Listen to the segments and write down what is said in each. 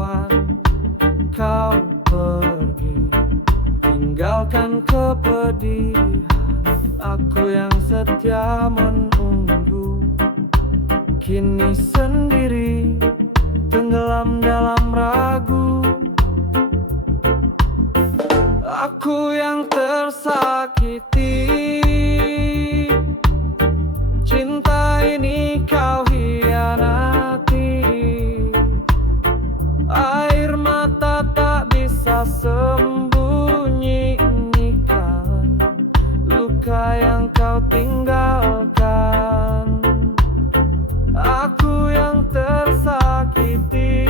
kapan kau pergi, tinggalkan kepedihan. Aku yang setia menunggu, kini sendiri tenggelam dalam ragu. Aku yang tersakiti, cinta ini kau hianati. Air mata tak bisa sembunyikan luka yang kau tinggalkan. Aku yang tersakiti,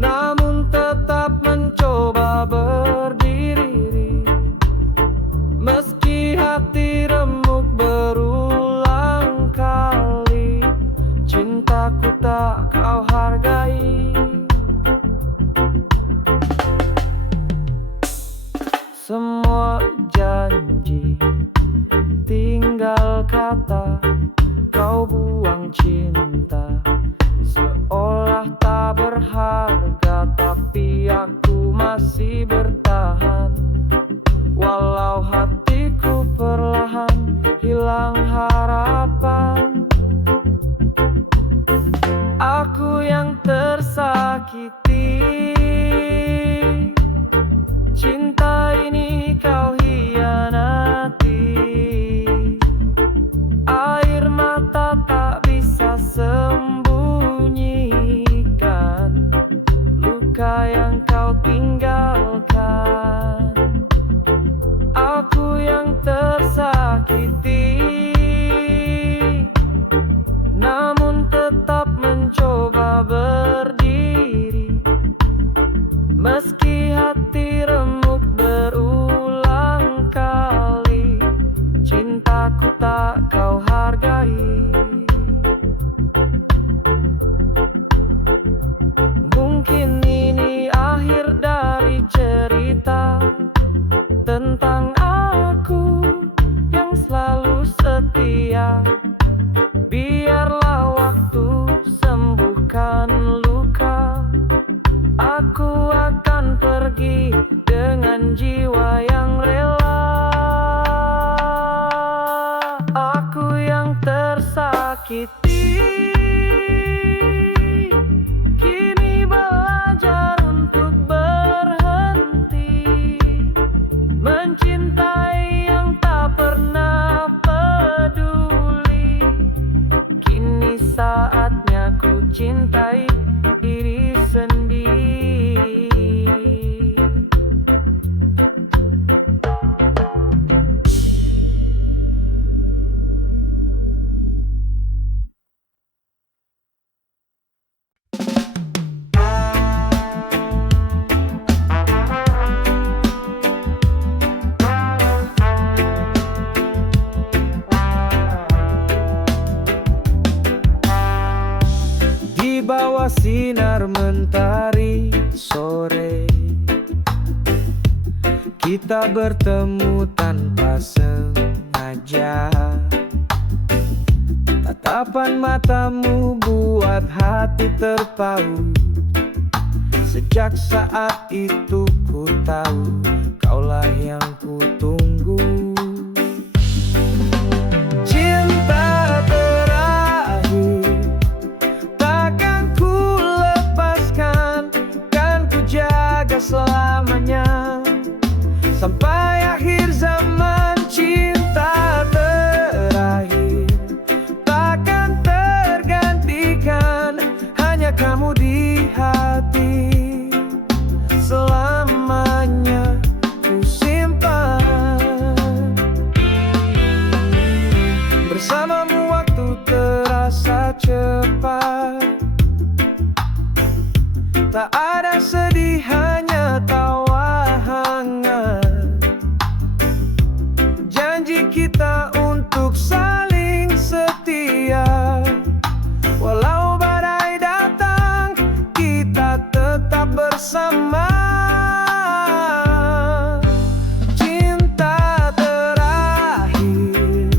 namun tetap mencoba berdiri. Meski hati remuk berulang kali, cintaku tak kau hargai. Semua janji tinggal kata, kau buang cinta seolah tak berharga. Tapi aku masih bertahan, walau hatiku perlahan hilang harapan. Aku yang tersakiti, cinta ini kau hianati. Air mata tak bisa sembunyikan luka yang kau tinggalkan. Aku yang tersakiti, namun tetap mencoba berdiri. Meski hati remuk berulang kali, cintaku tak kau hargai. Mungkin ini akhir dari cerita tentang aku yang selalu setia. Biarlah waktu sembuhkan luka. Aku akan pergi dengan jiwa yang rela. Aku yang tersakiti, kini belajar untuk berhenti mencintai yang tak pernah peduli. Kini saatnya ku cintai diri sendiri. Di bawah sinar mentari sore, kita bertemu tanpa sengaja. Tatapan matamu buat hati terpaut. Sejak saat itu ku tahu kaulah yang ku tunggu. Cinta terakhir takkan ku lepaskan, kan ku jaga selamanya sampai akhir zaman. Cinta terakhir takkan tergantikan, hanya kamu di hati selamanya ku simpan. Bersamamu waktu terasa cepat, tak ada sedih hanya tawa hangat. Janji kita untuk saling setia, walau badai datang kita tetap bersama. Cinta terakhir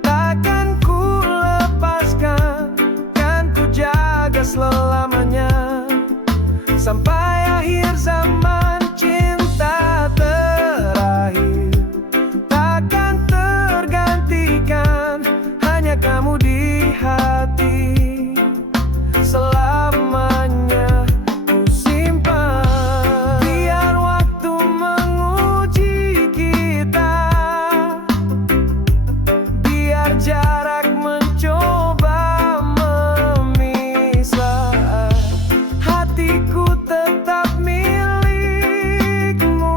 takkan ku lepaskan, kan ku jaga selamanya. Sampai akhir zaman cinta terakhir takkan tergantikan, hanya kamu di hati. Selamanya ku simpan, biar waktu menguji kita, biar jarak mencoba memisah. Hatiku tetap milikmu,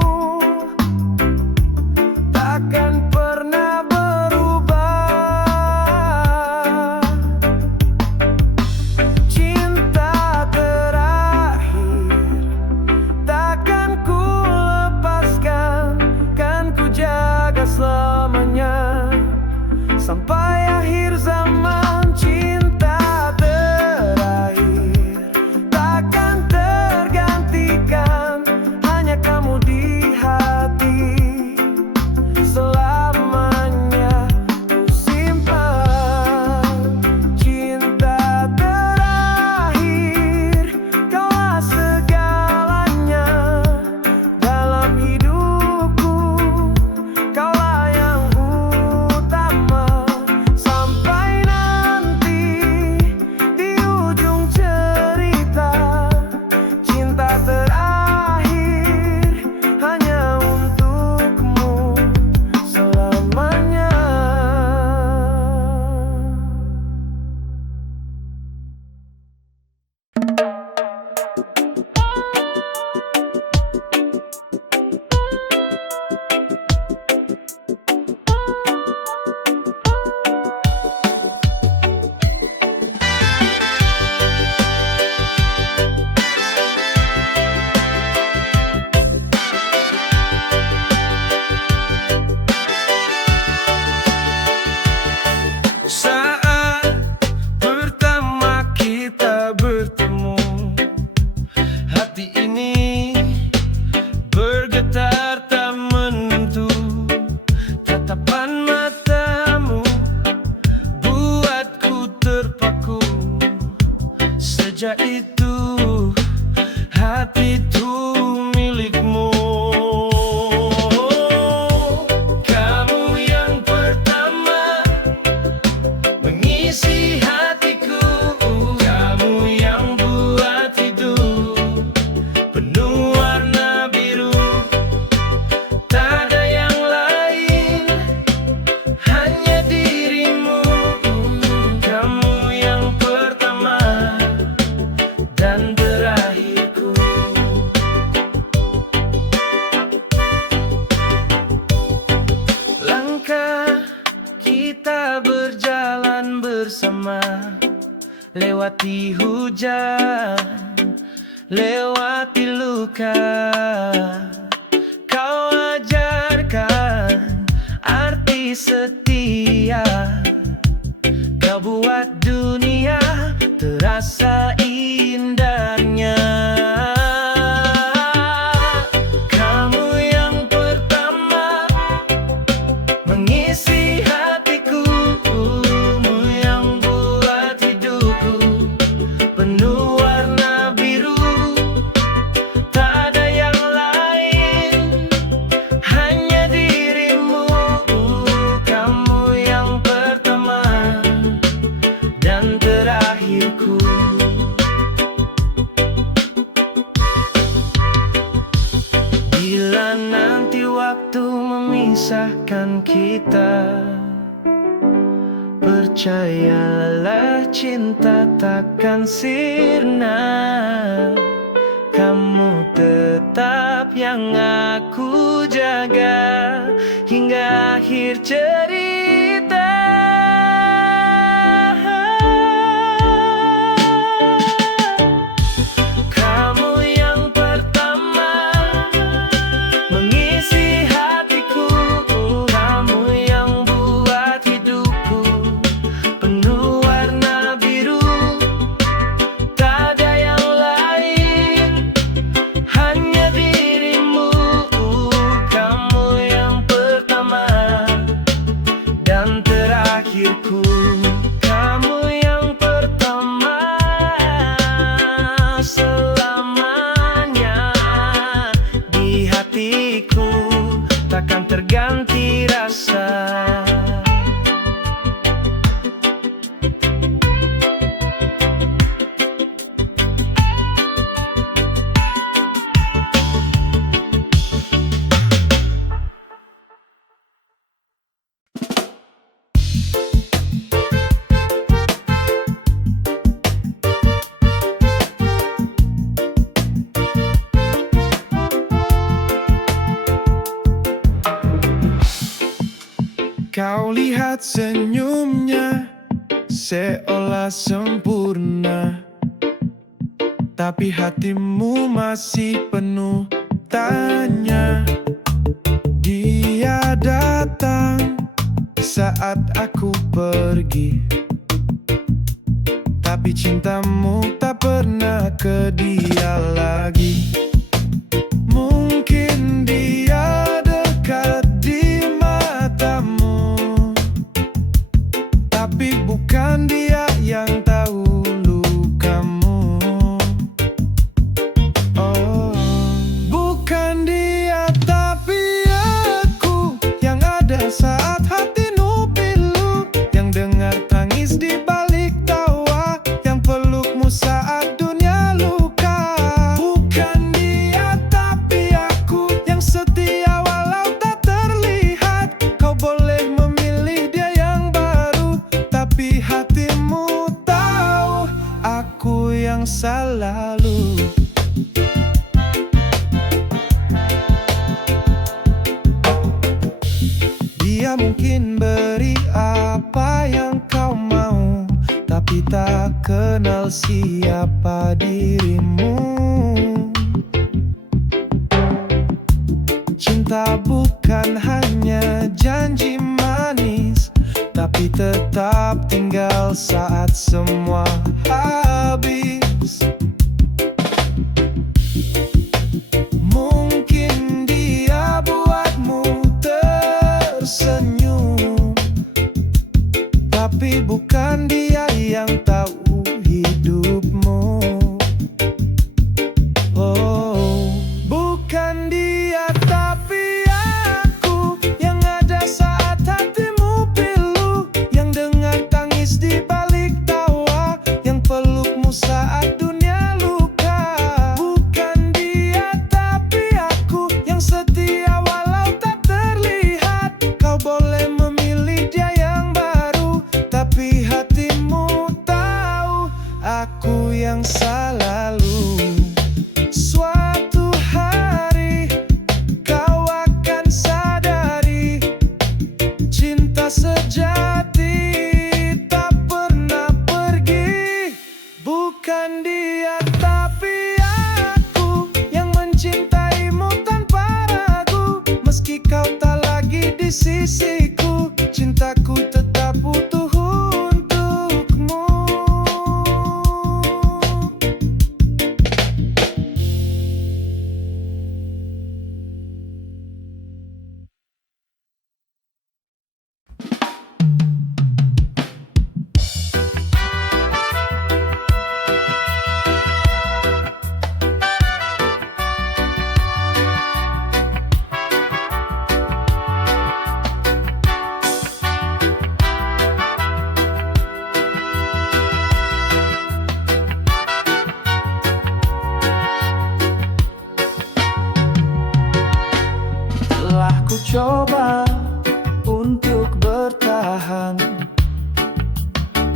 takkan pernah berubah. Cinta terakhir takkan ku lepaskan, kan ku jaga selamanya. Sampai akhir zaman cinta terakhir takkan tergantikan, hanya kamu di hati. Selamanya ku simpan cinta terakhir. Kaulah segalanya dalam hidupku, kaulah yang utama. Sampai nanti di ujung cerita, cinta terakhir hanya untukmu selamanya. Saat pertama kita bertemu, hati ini bergetar tak menentu. Tatapan matamu buatku terpaku. Sejak itu hati itu milikmu. Kamu yang pertama mengisi hatiku, kamu yang buat hidup penuh warna biru. Tak ada yang lain, hanya dirimu. Kamu yang pertama dan terakhirku. Langkah kita berjalan bersama, lewati hujan, lewati luka. Kau ajarkan arti setia, kau buat dunia terasa indahnya. Kamu yang pertama mengisi hatiku, kamu yang buat hidupku penuh warna biru. Tak ada yang lain, hanya dirimu. Kamu yang pertama dan terakhirku. Bila nanti waktu memisahkan kita, percayalah cinta takkan sirna. Kamu tetap yang aku jaga hingga akhir cerita. Kamu yang pertama mengisi hatiku, kamu yang buat hidupku penuh warna biru. Tak ada yang lain, hanya dirimu. Kamu yang pertama lihat senyumnya seolah sempurna, tapi hatimu masih penuh tanya. Dia datang saat aku pergi, tapi cintamu tak pernah ke dia lagi. Mungkin dia dekat di matamu, tapi bukan dia yang tahu lukamu. Oh, bukan dia tapi aku yang ada saat hatimu pilu, yang dengar tangis di balik tawa, yang pelukmu saat dunia luka. Bukan dia tapi aku yang setia walau tak terlihat. Kau boleh memilih dia yang baru, tapi hatimu tahu aku yang selalu. Dia mungkin beri apa yang kau mau, tapi tak kenal siapa dirimu. Cinta bukan hanya janji manis, tapi tetap tinggal saat semua habis. Mungkin dia buatmu tersenyum, tapi bukan dia yang tahu hidupmu. Oh, bukan dia tapi aku yang ada saat hatimu pilu, yang dengar tangis di balik tawa, yang pelukmu saat dunia luka. Bukan dia tapi aku yang setia walau tak terlihat. Kau boleh memilih dia yang baru, tapi hatimu tahu aku yang selalu. Suatu hari kau akan sadari, cinta sejati tak pernah pergi. Bukan dia tapi aku yang mencintaimu tanpa ragu. Meski kau tak lagi di sisiku, cintaku tetap utuh untukmu. Telah ku coba untuk bertahan,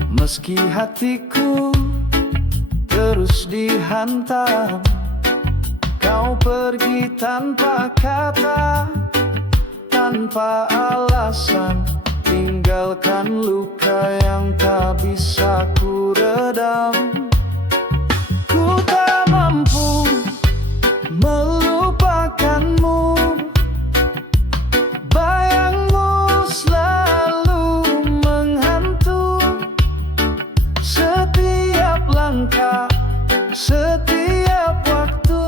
meski hatiku terus dihantam. Kau pergi tanpa kata, tanpa alasan, tinggalkan luka yang tak bisa ku redam. Ku tak mampu melupakanmu, bayangmu selalu menghantui setiap langkah, setiap waktu.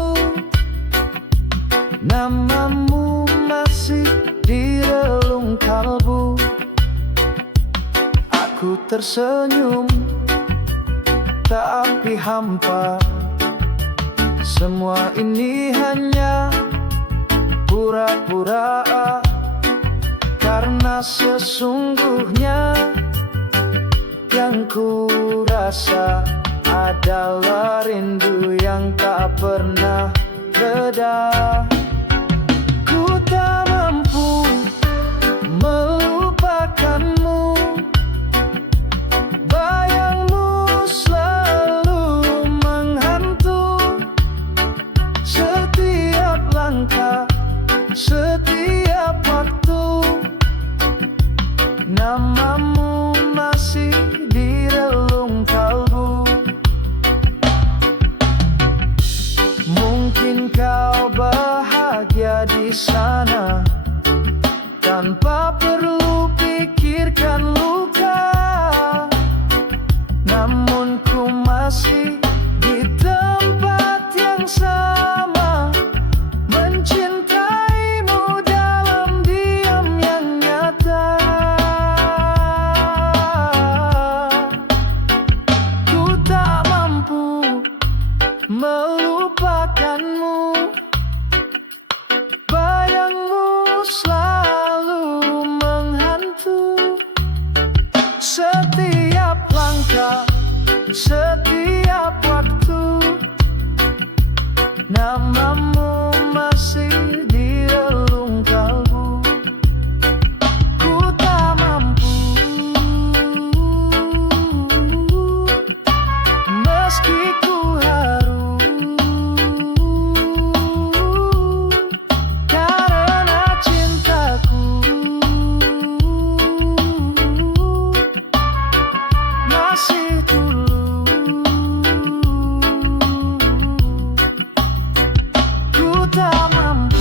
Namamu masih di relung kalbu. Aku tersenyum, tak api hampa. Semua ini hanya pura-pura, karena sesungguhnya yang ku rasa adalah rindu yang tak pernah reda. Ku tak mampu melupakanmu, bayangmu selalu menghantui setiap langkah, setiap waktu. Nama sana tanpa perlu pikirkan luka. Namun ku masih di tempat yang sama, mencintaimu dalam diam yang nyata. Ku tak mampu melupakanmu, bayangmu selalu menghantui setiap langkah, setiap waktu. Namamu masih di relung kalbu. Ku tak mampu meski ku harus, karena cintaku masih tulus. Ku tak mampu.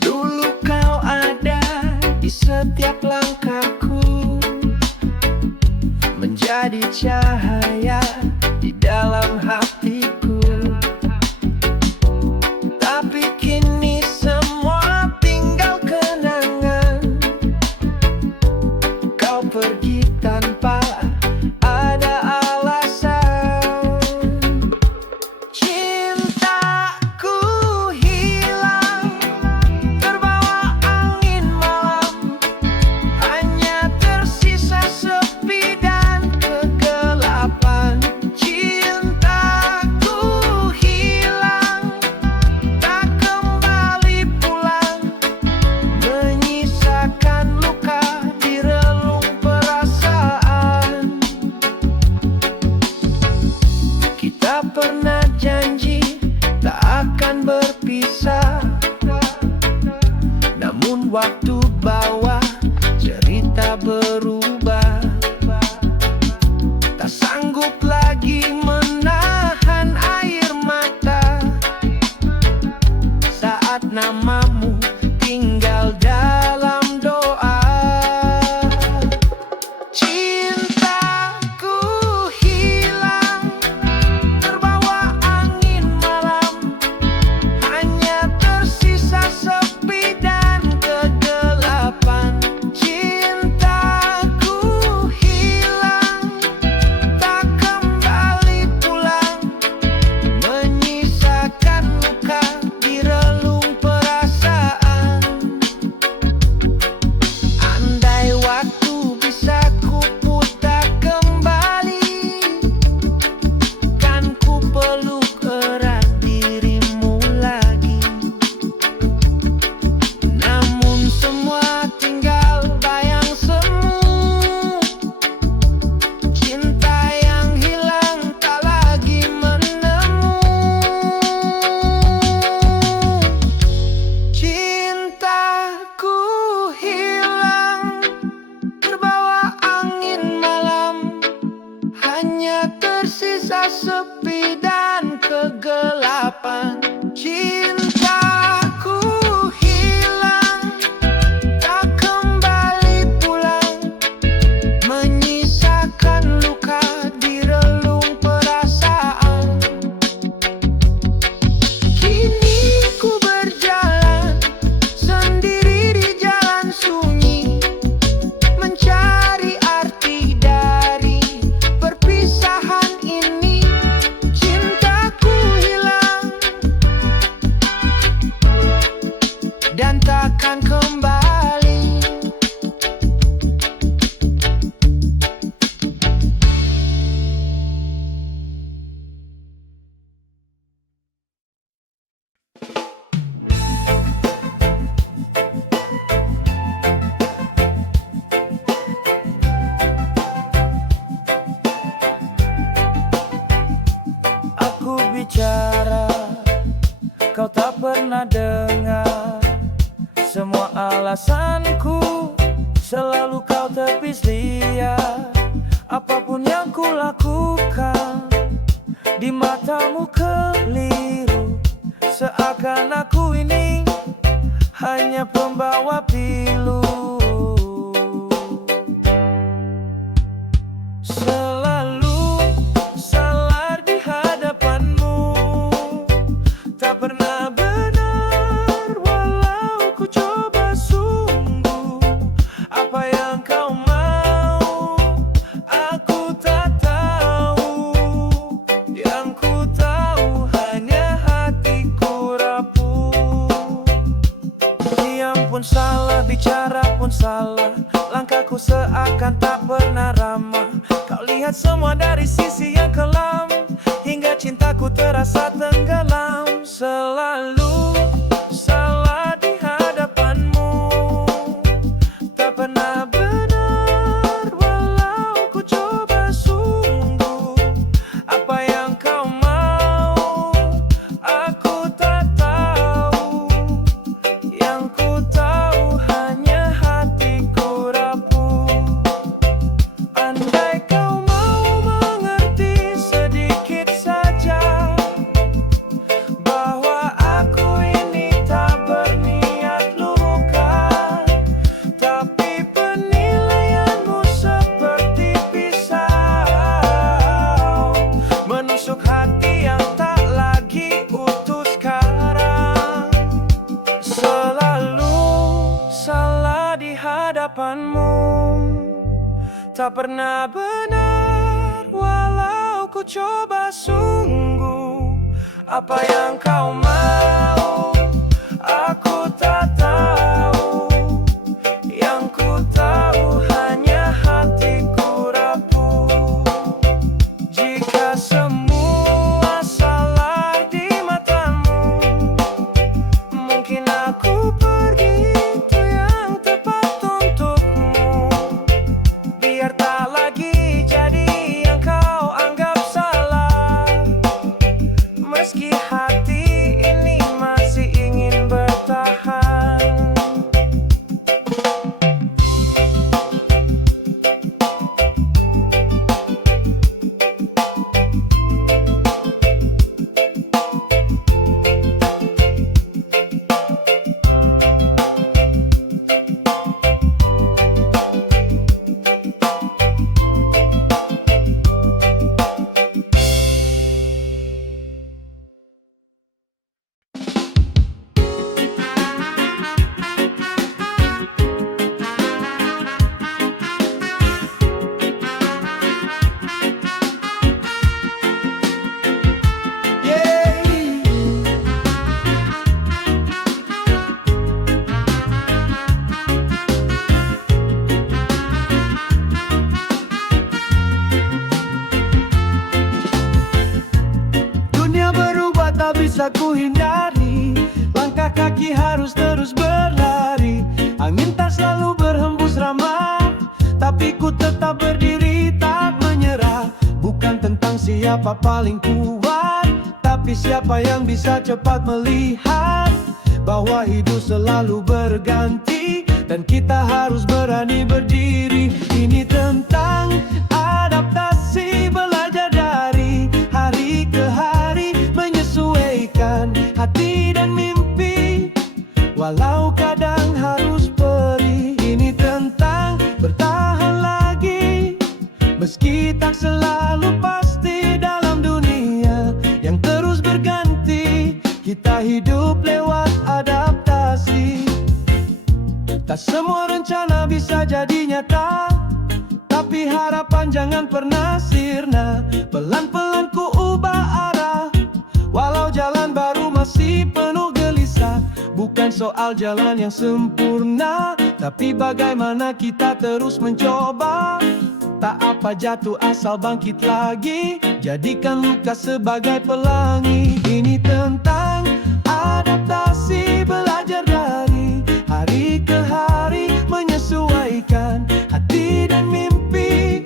Dulu kau ada di setiap langkahku, menjadi cahaya di dalam hatiku. Tapi kini semua tinggal kenangan. Kau pergi tanpa ada alasan. Cintaku hilang, terbawa angin malam. Hanya tersisa sepi dan kegelapan. Cintaku hilang, tak kembali pulang, menyisakan luka di relung perasaan. pernah dengar semua alasanku, selalu kau tepis liar. Apapun yang ku lakukan, di matamu keliru. Seakan aku ini hanya pembawa pilu. Selalu salah di hadapanmu, tak pernah benar walau ku coba sungguh. Apa yang kau mau, aku tak tahu. Yang ku tahu hanya hatiku rapuh. Diam pun salah, bicara pun salah, langkahku seakan tak pernah ramah. Kau lihat semua dari sisi yang kelam, hingga cintaku terasa tenggelam. Selalu salah di hadapanmu, tak pernah benar walau ku coba sungguh. Apa yang kau mau, aku tak tahu. Yang ku tahu hanya hatiku rapuh. Andai kau mau mengerti sedikit saja, bahwa aku ini tak berniat luka, tapi penilaianmu seperti pisau, menusuk hati yang tak lagi utuh sekarang. Selalu salah di hadapanmu, tak pernah benar walau ku coba sungguh. Apa yang kau mau, aku tak tahu. Yang ku tahu hanya hatiku rapuh. Jika semua salah di matamu, mungkin aku pergi itu yang tepat untukmu. Biar tak lagi jadi yang kau anggap salah, meski hati ini masih ingin bertahan. Dunia berubah tak bisa ku hindari, langkah kaki harus terus berlari. Angin tak selalu berhembus ramah, tapi ku tetap berdiri tak menyerah. Bukan tentang siapa paling kuat, tapi siapa yang bisa cepat melihat bahwa hidup selalu berganti, dan kita harus berani berdiri. Ini tentang adaptasi, belajar dari hari ke hari, menyesuaikan hati dan mimpi, walau kadang harus perih. Ini tentang bertahan lagi, meski tak selalu pasti dalam dunia yang terus berganti. Kita hidup lewat adaptasi. Tak semua rencana bisa jadi nyata, tapi harapan jangan pernah sirna. Pelan-pelan ku ubah arah, walau jalan baru masih penuh gelisah. Bukan soal jalan yang sempurna, tapi bagaimana kita terus mencoba. Tak apa jatuh asal bangkit lagi, jadikan luka sebagai pelangi. Ini tentang adaptasi, belajar dari hari ke hari, menyesuaikan hati dan mimpi,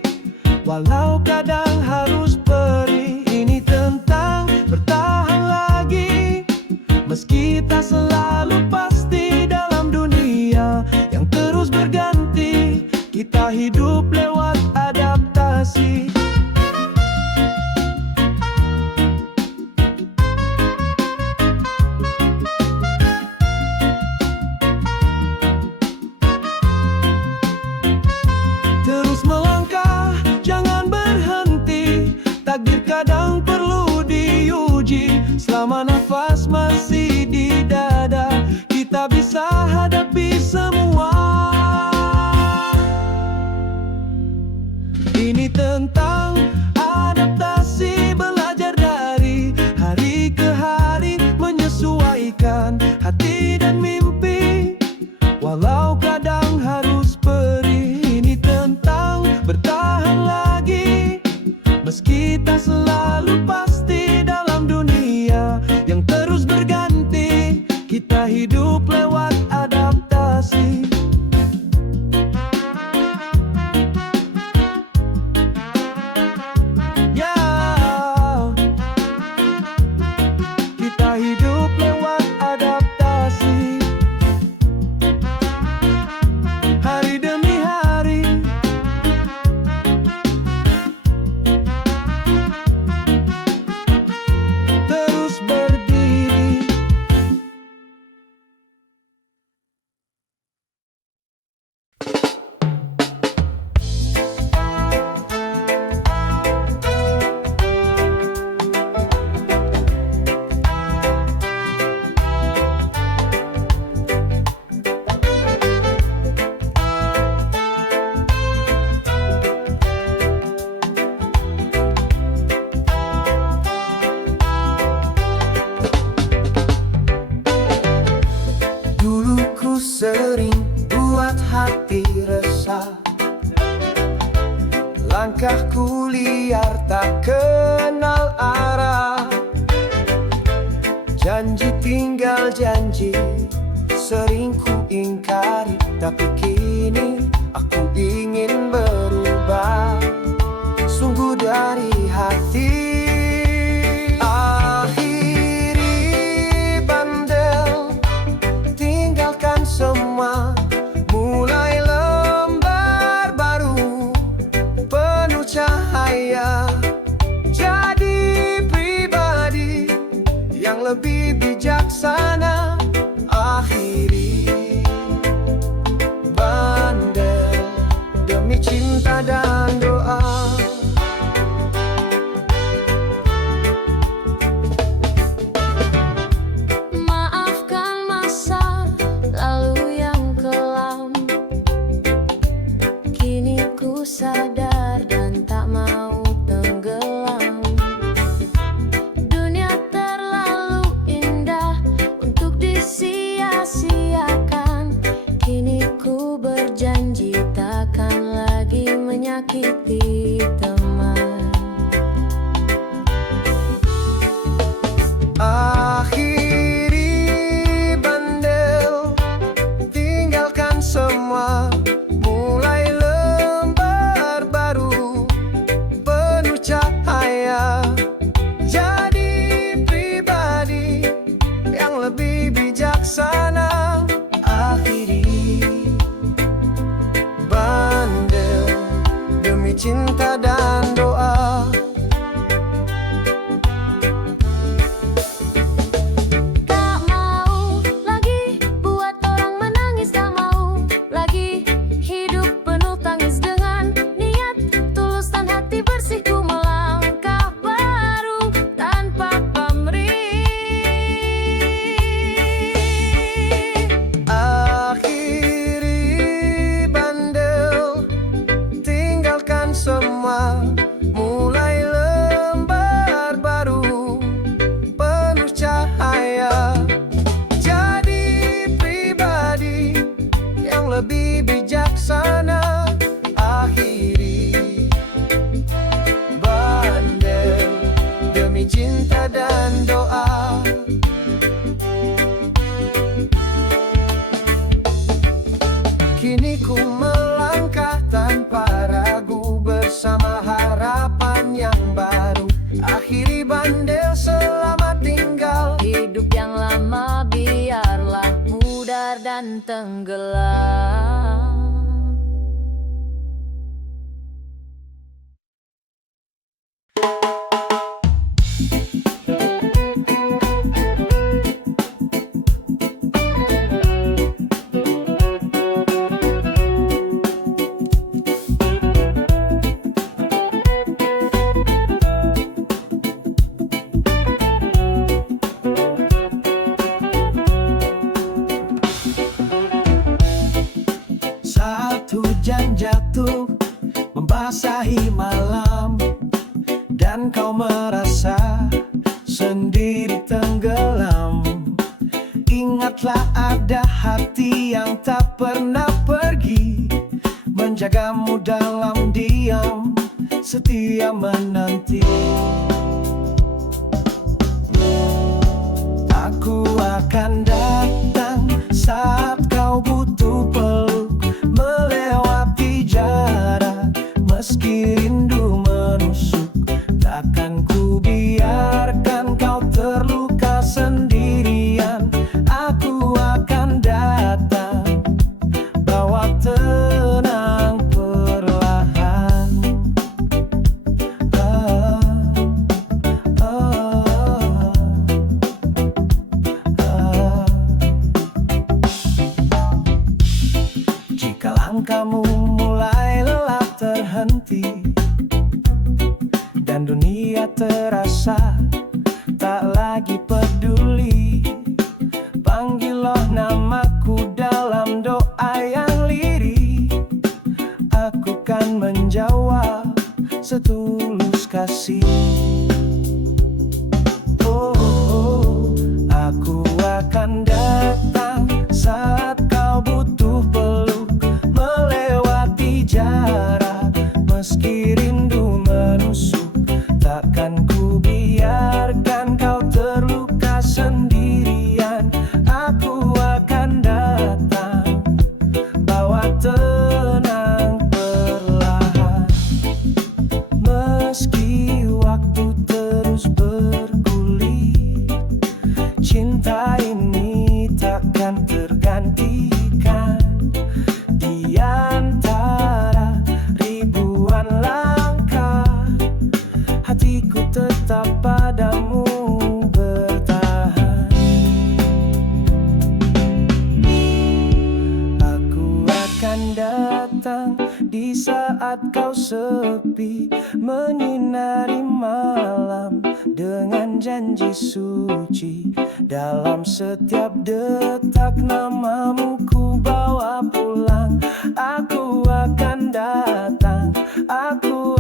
walau kadang harus perih. Ini tentang bertahan lagi, meski tak selalu hidup lewat adaptasi. Terus melangkah, jangan berhenti. Takdir kadang perlu diuji. Selama nafas masih di dada, kita bisa hadapi semua. Ini tentang adaptasi, belajar dari hari ke hari, menyesuaikan hati dan mimpi, walau kadang harus perih. Ini tentang bertahan lagi, meski tak selalu pasti dalam dunia yang terus berganti. Kita hidup lewat adaptasi. Ya, kita hidup lewat adaptasi. Hari demi hari, terus berdiri. Dulu ku sering buat hati resah, langkahku liar tak kenal arah. Janji tinggal janji, sering ku ingkari. Tapi kini aku ingin berubah, sungguh dari hati. Akhiri bandel, tinggalkan semua, mulai lembar baru, penuh cahaya. Jadi pribadi yang lebih bijaksana. Akhiri bandel demi cinta dan doa. Maafkan masa lalu yang kelam. Kini ku sadar dan tak mau tenggelam. Dunia terlalu indah untuk disia-siakan. Kini ku berjanji takkan lagi menyakiti teman. Akhiri bandel, tinggalkan semua, mulai lembar baru, penuh cahaya. Jadi pribadi yang lebih bijaksana. Akhiri bandel demi cinta dan Saat hujan jatuh membasahi malam dan kau merasa sendiri tenggelam, ingatlah ada hati yang tak pernah pergi, menjagamu dalam diam, setia menanti. Aku akan datang saat kau butuh peluk, melewati jarak meski rindu menusuk. Takkan ku biarkan kau terluka sendirian. Aku akan datang, bawa tenang perlahan. Ah, ah, ah. Jika langkahmu mulai lelah terhenti dan dunia terasa tak lagi peduli, panggillah namaku dalam doa yang lirih. Aku kan menjawab setulus kasih. Oh, aku akan datang saat kau butuh peluk, melewati jarak meski rindu menusuk. Takkan ku biarkan kau terluka sendirian. Aku akan datang, bawa tenang perlahan. Meski waktu terus bergulir, cinta ini takkan tergantikan. Di antara ribuan langkah, hatiku tetap padamu bertahan. Aku akan datang di saat kau sepi, menyinari malam dengan janji suci. Dalam setiap detak namamu ku bawa pulang. Aku akan datang, aku